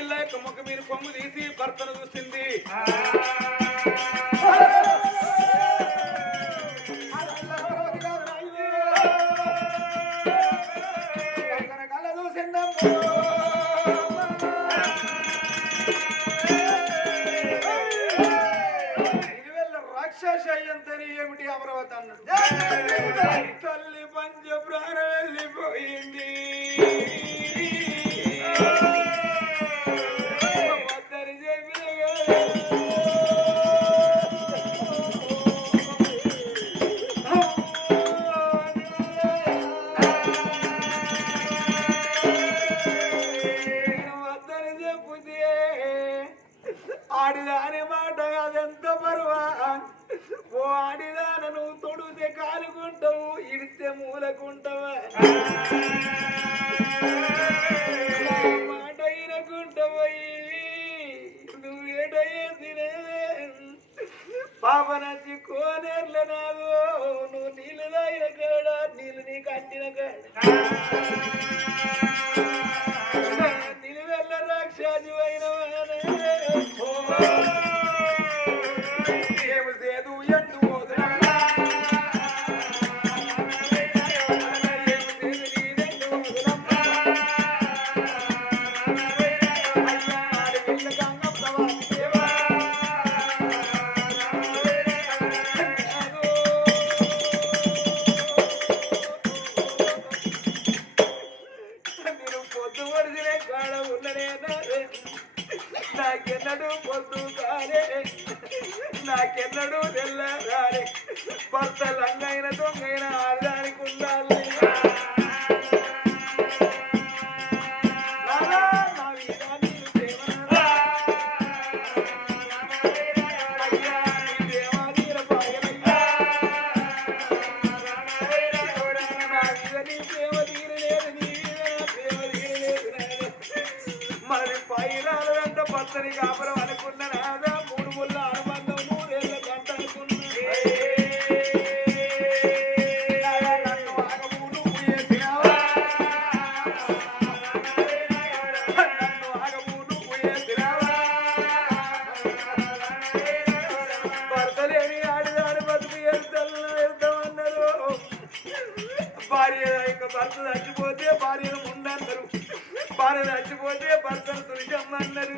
పిల్ల యొక్క మీరు కొంగు తీసి భర్తను చూసింది. కొత్త లంగైన దొంగైన ఆడ వారు చచ్చిపోతే భర్తను తుడిచమ్మన్నారు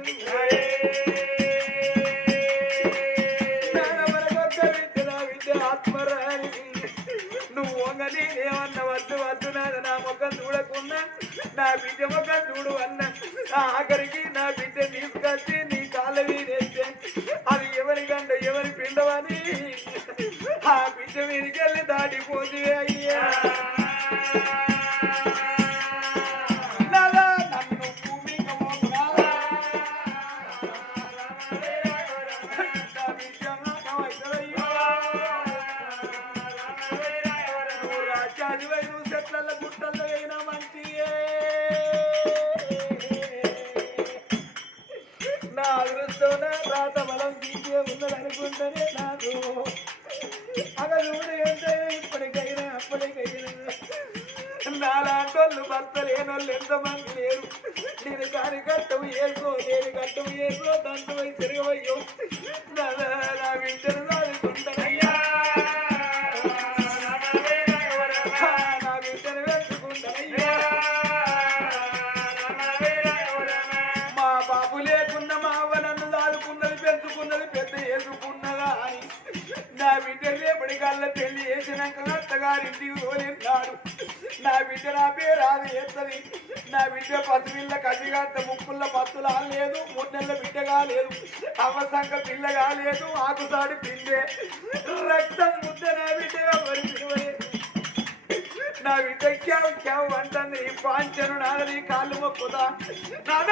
ఆత్మరాని నువ్వు వంగని ఏమన్న వద్దు వద్దు నా ముఖం చూడకుండా నా బిడ్డ ముఖం చూడు అన్న ఆఖరికి వాళ్ళు ఎంతమంది లేరు? నేను కాని కట్టం ఏసో నేను కట్టం ఏసో దాంట్లో తిరగవయ్యో చేస్తుంది నా బిడ్డ పసిపిల్ల కసిగాంత ముక్కుల పత్తుల లేదు మూడు నెలల లేదు కాలేదు అవసంక పిల్ల కాలేదు ఆకుసాడి పిల్లే. రక్తం ముద్ద నా బిడ్డగా పరిచిపోయి నా బిడ్డ క్యావ్ క్యావ్ అంటుంది పాంచను నాదని కాళ్ళు మొక్కుదా నాన్న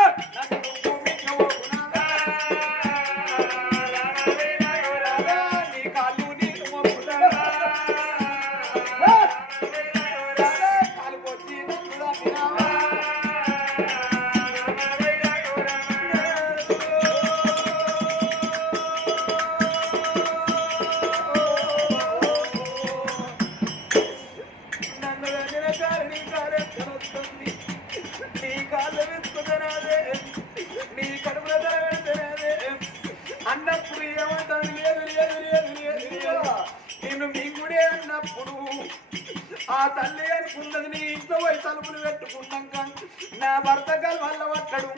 భర్త వల్ల పట్టడు.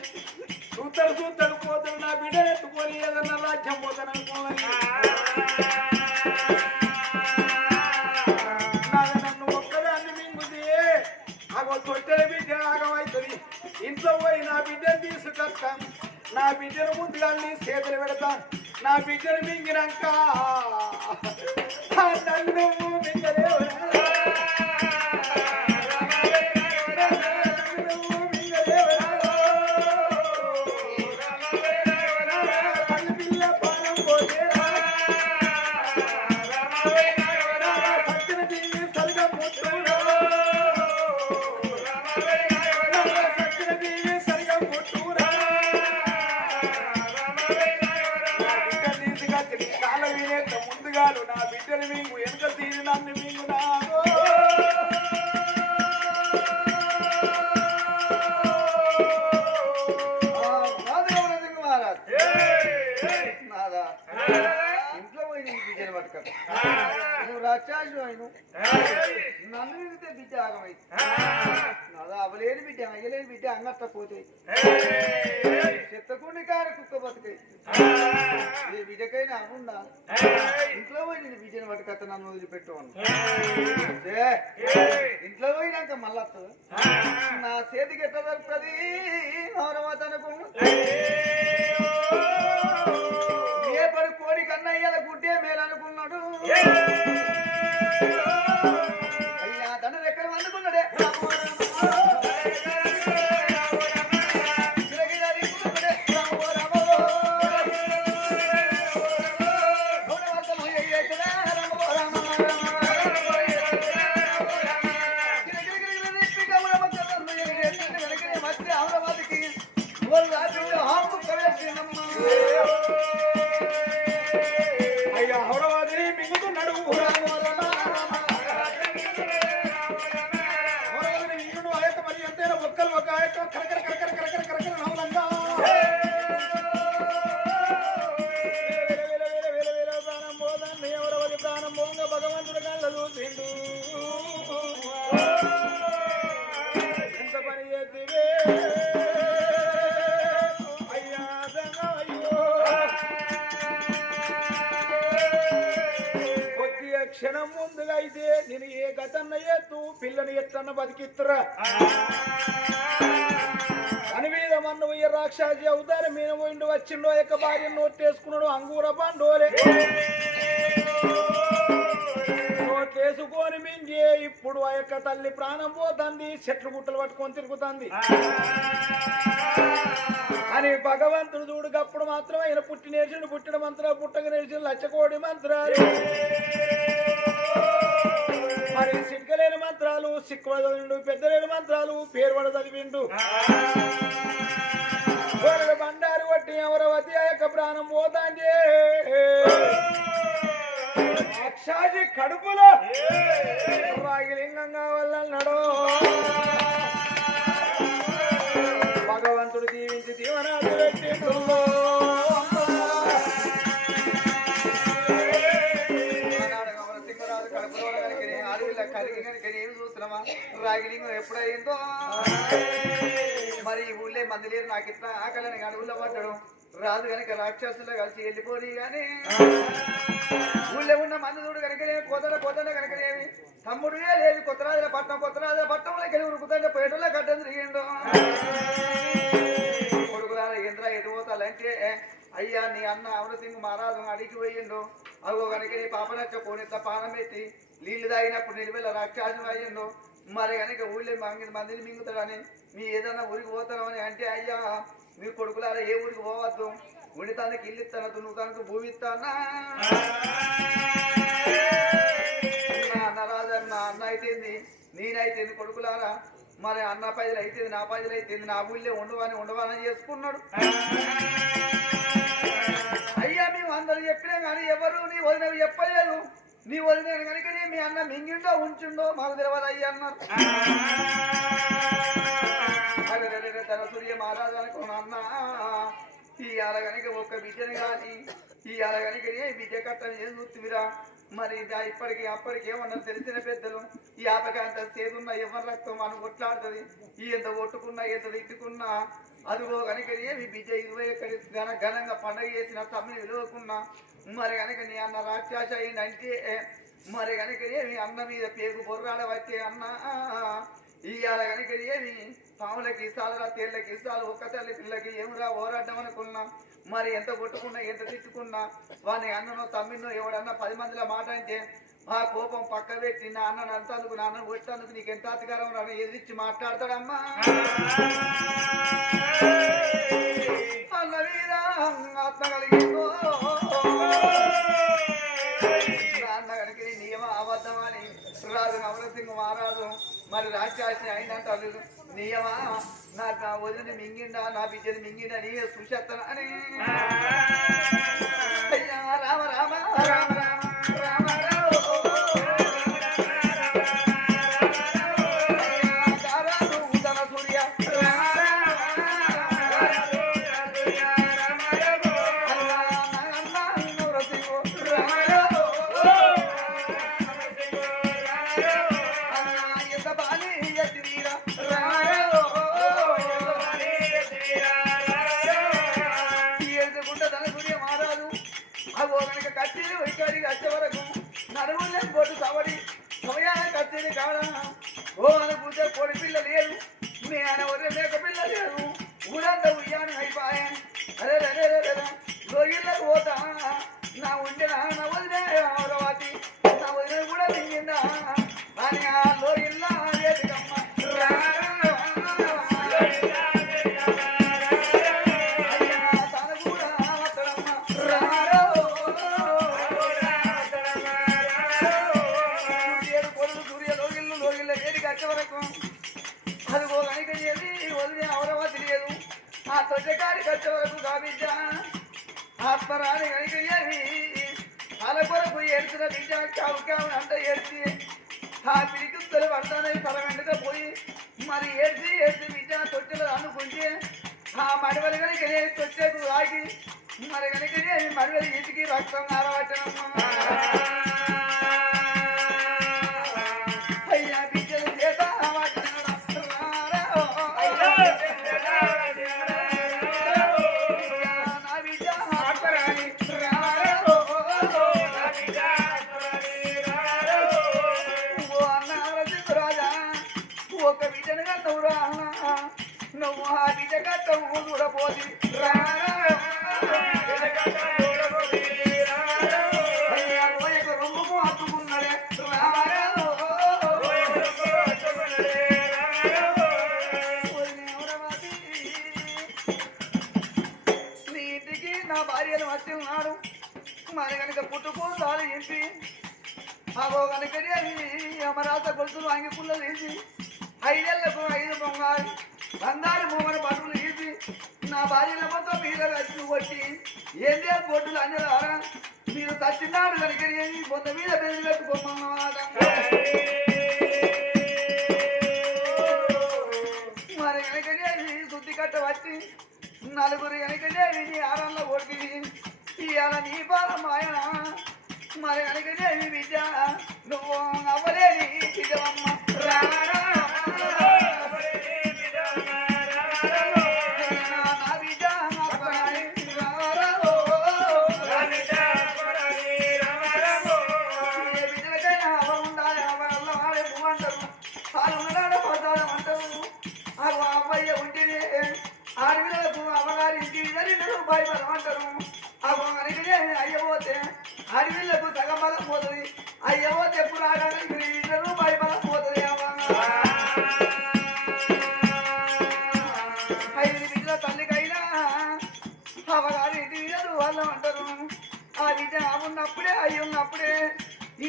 చూతడు చూతడు పోతాడు నా బిడ్డ ఎత్తుకొని ఏదన్నా రాజ్యం పోతాను నన్ను ఒక్కదాన్ని మింగుది అగో తొట్టెల బిడ్డ ఆగమవుతుంది ఇంట్లో పోయి నా బిడ్డను తీసుకొస్తాం. నా బిడ్డను ముందుగా నీ చేతులు పెడతాం. నా బిడ్డను మింగినాక నన్ను మింగలేవురా. ఇంట్లో పోయి నేను బిడ్డను పట్టుకత్త నన్ను వదిలిపెట్టు అన్న ఏ, ఇంట్లో పోయినాక మళ్ళా నా చేతికి ఎట్లా దొరుకుతుంది? నవరమాతనకు ఏ పడు కోడి కన్నయ్యల గుడ్డే మేలనుకున్నాడు. ఎత్తు పిల్లని ఎత్తన్న బతికిత్తురా. అని మీద మన్ను పోయి రాక్షసి అవుతారు మీద పోయిండు వచ్చిండో యొక్క భార్య నోటేసుకున్నాడు అంగూర పండోలే నోటేసుకొని మింగి ఇప్పుడు ఆ యొక్క తల్లి ప్రాణం పోతుంది చెట్లు గుట్టలు పట్టుకొని తిరుగుతుంది. అని భగవంతుడు చూడుగప్పుడు మాత్రం ఆయన పుట్టి నేర్చుడు పుట్టిన మంత్రాలు పుట్టక నేర్చుడు లచ్చకోడి మంత్రాలు మరి సిగ్గలేని మంత్రాలు సిక్కువ చదివిండు పెద్దలేని మంత్రాలు పేరు పడ చదివిండు. వడ్డీ బండారు కొట్టి అమరవతి ఆ యొక్క ప్రాణం పోతాండే అక్షాజి కడుపులో రాగిలింగం కావాలన్నాడు ఎంతో మరి ఊళ్ళే మంది లేరు నాకు ఇట్లా ఆకలని అడవుల్లో పడ్డాడు రాదు కనుక రాక్షసులు కలిసి వెళ్ళిపోయి కానీ ఊళ్ళో ఉన్న మంది చూడు కనుకనే కోతల కోతల కనుకనేమి తమ్ముడుగా లేదు కొత్తరాజుల పట్నం కొత్తరాజుల పట్టణంలో కలిగి ఉరుకుతుంటే పేటలో కట్టం తిరిగిండు. కొడుకులారా ఇంద్ర ఎటు అయ్యా నీ అన్న అమరసింగ్ మహారాజు అడిగి పోయిండు. అగో కనుక నీ పాపనచ్చ కోనిట్ల పానం పెట్టి నీళ్ళు తాగినప్పుడు నిలువెళ్ళ రాక్షసం అయ్యిండు. మరి కనుక ఊళ్ళో మంది మందిని మింగుతాడని మీ ఏదైనా ఊరికి పోతానని అంటే అయ్యా మీ కొడుకులారా ఏ ఊరికి పోవద్దు. ఉండితానికి ఇల్లు ఇస్తాను దున్నుతానికి భూమి ఇస్తానా? అన్నరాజన్న అన్న రాజన్న అన్న అయితేంది నేనైతేంది కొడుకులారా? మరి అన్న పైదలు అయితేంది నా పైదలు అయితేంది నా ఊళ్ళో ఉండవని ఉండవని చేసుకున్నాడు. అయ్యా మేము అందరూ చెప్పినా కానీ ఎవరు నీ వదినవి చెప్పలేదు. నీ వదిన కనుక మీ అన్న మింగిండో ఉంచుండో మాకు తెలియదు అయ్యి అన్నారు తన సూర్య మహారాజు అనుకున్న అన్న. ఈ అల కనుక ఒక్క బిడ్డను కానీ ఈ అల కనుక ఏ బిడ్డ కట్టని ఏం చూస్తుమిరా మరి ఇప్పటికి అప్పటికి ఏమన్నారు తెలిసిన పెద్దలు ఈ ఆపకాంత సేదున్న ఎవరి రక్తం మనం కొట్లాడుతుంది ఈ ఎంత కొట్టుకున్నా ఎంత తిట్టుకున్నా అదిగో కనుక ఏమి బిడ్డ ఇరవై ఒకటి ఘన ఘనంగా పండగ చేసిన తమ్మిని విలువకున్నా మరి కనుక నీ అన్న రాక్షాస అయిందంటే మరి కనుక ఏమి అన్న మీద పేగు బొర్రాడ వచ్చే అన్న ఇవాళ కనుక ఏమి? పాములకి ఇస్తాలరా తేళ్ళకి ఇస్తాలు ఒక్క తల్లి పిల్లకి ఏమిరా పోరాటం అనుకున్నా. మరి ఎంత కొట్టుకున్నా ఎంత తిట్టుకున్నా? వాని అన్ననో తమ్మినో ఎవడన్నా పది మందిలో మాట అంటే ఆ కోపం పక్క పెట్టి నా అన్నను అంతందుకు నా అన్నను కొట్టేందుకు నీకు ఎంత అధికారం రాను ఎదిరించి మాట్లాడతాడమ్మా. అన్న ఆత్మ కలిగిందో నాన్న కనుక నియమ అబద్ధమని రాజు నవరసింహ మహారాజు మరి రాక్షసి అయినంటారు నియమ? నాకు నా వదిలిని మింగిండా నా బిడ్డని మింగిండా నీ సుశత్తన అని అయ్యా రామ రామ రామ రామ. నా భార్యను వచ్చి ఉన్నాడు మరి కనుక పుట్టుకోసారి ఇంటి అగో కనుక అమరాత గొలుసులు అంగి పుల్లలు వేసి ఐదేళ్ళకు ఐదు బొంగారు బంగారు మూమని బట్టలు వేసి నా భార్యల మొత్తం మీద వచ్చి కొట్టి ఏందే బొడ్డులు అన్నదారా మీరు తచ్చినాడు కనుక బొంద మీద బెదిరి పెట్టుకోమన్నమాట. మరి వెనకనేవి శుద్ధి కట్ట వచ్చి నలుగురు వెనకనేవి నీ ఆరంలో ఓడిపి ఇవాళ నీ పాలం ఆయన మరి వెనకనేవి బిడ్డ నువ్వు అవ్వలేని బిడ్డవమ్మ రారా.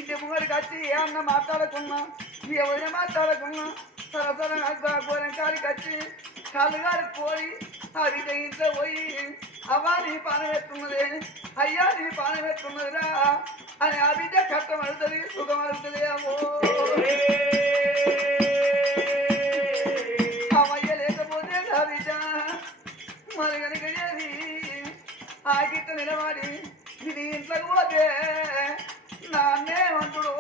ఇంటి ముంగడికి వచ్చి ఏ అన్న మాట్లాడకున్నా ఎవరైనా మాట్లాడకున్నా సరసర గోరం కాడికి వచ్చి కళ్ళుగారి పోయి ఆ బిడ్డ ఇంట్లో పోయి అవ్వా నీ పానం పెట్టున్నదే అయ్యా నీ పానం పెట్టున్నదిరా అని ఆ బిడ్డ కట్టం అడుగుతుంది సుఖం అడుగుతుంది అమ్మో అమ్మయ్య లేకపోతే నా బిడ్డ మరి కనుక ఏది ఆ గిట్ట నిలబడి ఇది ఇంట్లోకి పోతే నా అన్నే అంటుడు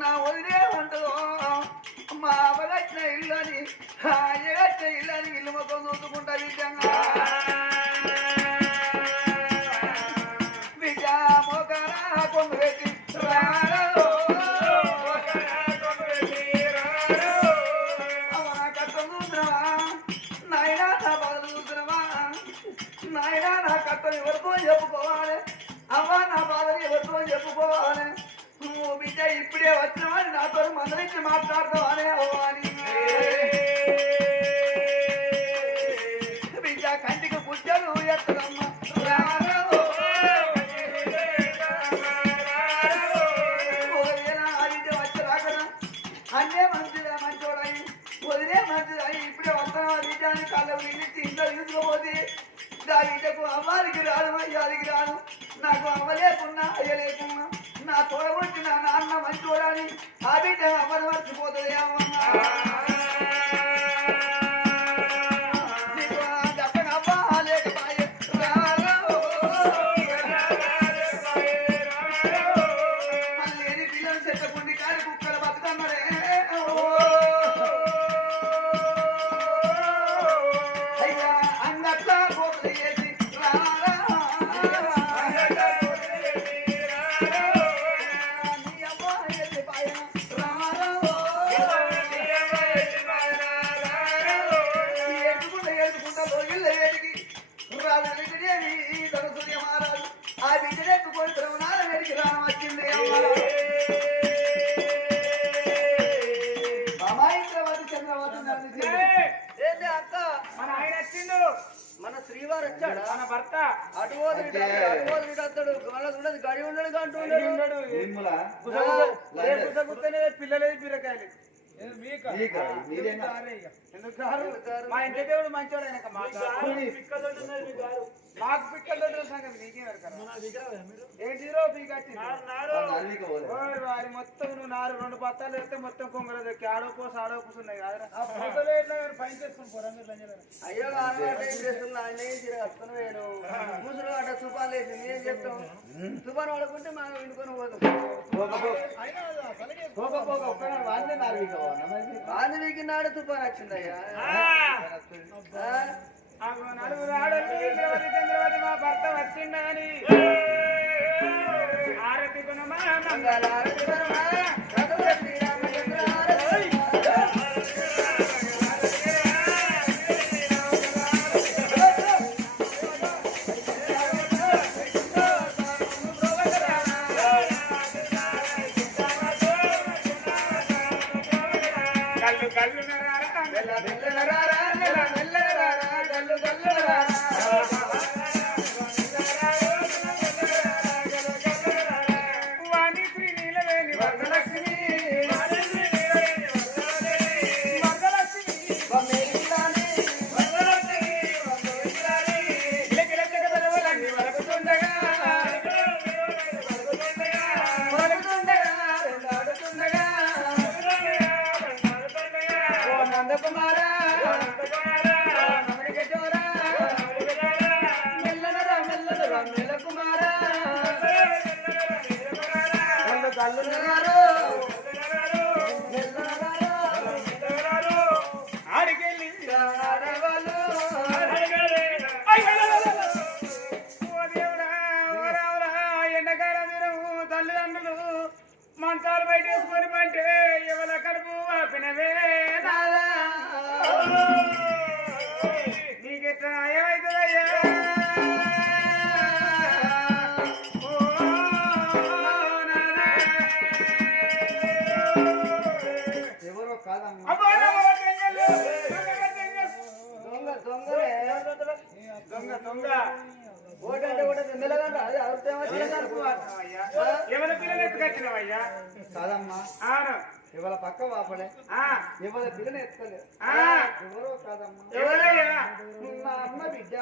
నా వదిలే వంతుడు మా అవగట్టిన ఇల్లని అయ్యగట్టిన అని ఇల్లు మొత్తం చూసుకుంటా విధంగా దాని బిడ్డని కళ్ళ నిలిచి ఇంట్లో తీసుకుపోతే నా బిడ్డకు అమ్మానికి రాదు అయ్యాలికి రాదు నాకు అమ్మ లేకున్నా అయ్య లేకున్నా నా తోడబుట్టి నా నాన్న మంచోడని ఆ బిడ్డ అమ్మని మర్చిపోతుంది అమ్మ. మన ఆయన వచ్చిండు మన శ్రీవారు వచ్చాడా మన భర్త అటు చూడదు గడి ఉండడు అంటూ ఉండడు. పిల్లలేదు బీరకాయలు. మా ఇంటి దేవుడు మంచోడు మాకు పిక్కలు సంగతి నీకే వారి మొత్తం నువ్వు నాలుగు రెండు బత్తాలు వేస్తే మొత్తం కొంగలు దొక్కి. ఆడో పోసి ఆడో పోసి ఉన్నాయి కాదురా. అయ్యో ఆనమాట ఏం చేస్తున్నా ఆయన ఏం తిరగస్తున్నా నేను ముసలు అట తుఫాన్ లేచింది. ఏం చెప్తాం తుఫాన్ పడుకుంటే మనం ఇండుకొని పోతాం. పోక పోక. పోక పోక ఒక్కనాడు వాడినే నల్లిక ఆంధ్రీకి నాడు తుఫాన్ వచ్చిందయ్యా. నలుగురు ఇంద్రవతి చంద్రవతి మా భర్త వచ్చిండని. ఆరతి గుణమా మంగళారతి వర్మ, రఘువర നന്ദകുമാര ఎవరి పిల్లలు ఎత్తుకొచ్చినవయ్యా కాదమ్మా. అవును ఎవరి పక్క వాపలే ఎవరి పిల్లని ఎవరో కాదమ్మా. ఎవరయ్యా నా అమ్మ బిడ్డ.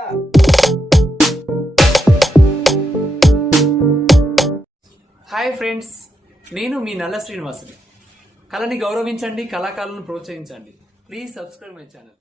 హాయ్ ఫ్రెండ్స్ నేను మీ నల్ల శ్రీనివాసుని. కళని గౌరవించండి కళాకారులను ప్రోత్సహించండి. Please subscribe my channel.